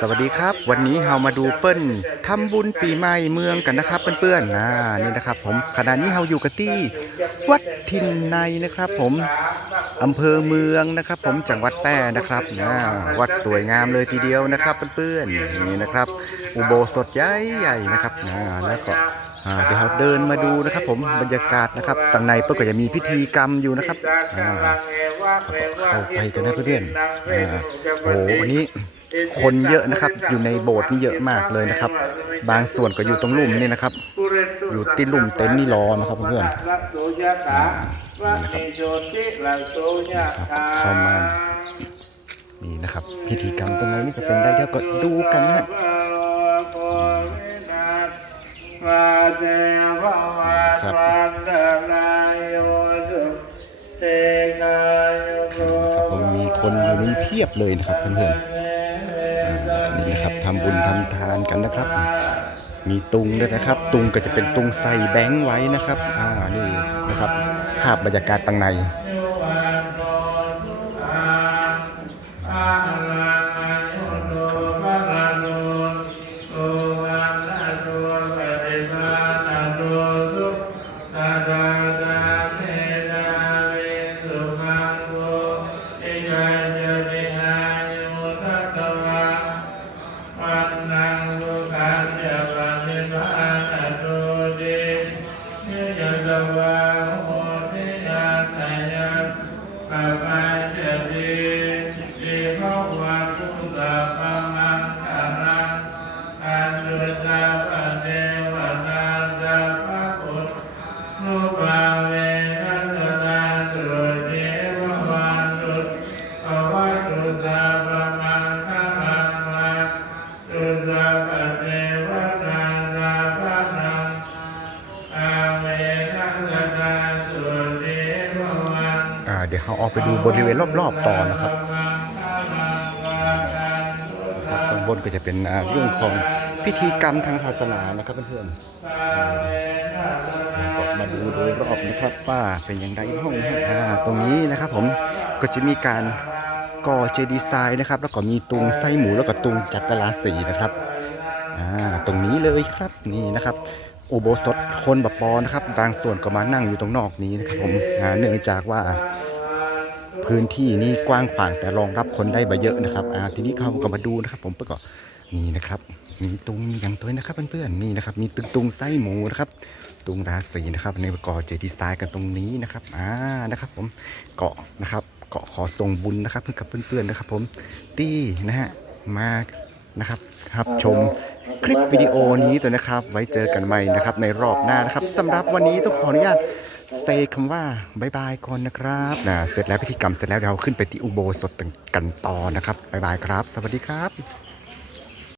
สวัสดีครับ วันนี้เรามาดูเปิ้ลทำบุญปีใหม่เมืองกันนะครับเพื่อนๆนะนี่นะครับ ผมขณะนี้เราอยู่กันที่วัดทินในนะครับ ผมอำเภอเมืองนะครับ ผมจังหวัดแต้นะครับนะวัดสวยงามเลยทีเดียวนะครับเพื่อนๆนี่นะครับ อุโบสถใหญ่ๆนะครับนะแล้วก็เดี๋ยวเราเดินมาดูนะครับ ผมบรรยากาศนะครับต่างในเปิ้ลก็จะมีพิธีกรรมอยู่นะครับเข้าไปกันนะเพื่อนๆโอ้โหวันนี้ คนเยอะนะครับ อยู่ในโบสถ์นี่เยอะมากเลยนะครับ บางส่วนก็อยู่ตรงลุมนี่นะครับ อยู่ที่ลุมเต็นท์นี่รอนะครับเพื่อนนะครับเข้ามานี่นะครับ พิธีกรรมตรงไหนนี่จะเป็นได้เดี๋ยวก็ดูกันนะครับผมมีคนอยู่นี่เพียบเลยนะครับเพื่อนๆ นะครับทำบุญทำทานกันนะครับ มีตุงด้วยนะครับ ตุงก็จะเป็นตุงใส่แบงค์ไว้นะครับอ่านี่นะครับภาพบรรยากาศตังในวัน ลู เดี๋ยวเราออกไปดูบริเวณรอบๆต่อนะครับครับตางบนก็จะเป็นอ่าเรื่องของพิธีกรรมทางศาสนานะครับเพื่อนๆก็มาดูโดยรอบนะครับว่าเป็นอย่างไรห้องนะฮะอ่าตรงนี้นะครับผมก็จะมีการก่อเจดีย์ทรายนะครับ แล้วก็มีตุงไส้หมูแล้วก็ตุงจักรลาสีนะครับอ่าตรงนี้เลยครับนี่นะครับ อุโบสถคนแบบปอนะครับ บางส่วนก็มานั่งอยู่ตรงนอกนี้นะครับผมอ่าเนื่องจากว่า พื้นที่นี่กว้างขวางแต่รองรับคนได้มาเยอะนะครับอ่าทีนี้เขาก็มาดูนะครับ ผมก็นี่นะครับมีตุงมีอย่างตัวนะครับเพื่อนๆนี่นะครับ มีตึงตุงไส้หมูนะครับตุงราศีนะครับในประก่อเจดีย์ทรายกันตรงนี้นะครับอ่านะครับ ผมเกาะนะครับเกาะขอส่งบุญนะครับเพื่อกับเพื่อนๆนะครับ ผมที่นะฮะมานะครับครับชมคลิปวิดีโอนี้ตัวนะครับ ไว้เจอกันใหม่นะครับในรอบหน้านะครับสำหรับวันนี้ต้องขออนุญาต เซคำว่าบายบายก่อนนะครับนะเสร็จแล้วพิธีกรรมเสร็จแล้วเดี๋ยวเราขึ้นไปที่อุโบสถกันต่อนะครับบายบายครับ สวัสดีครับ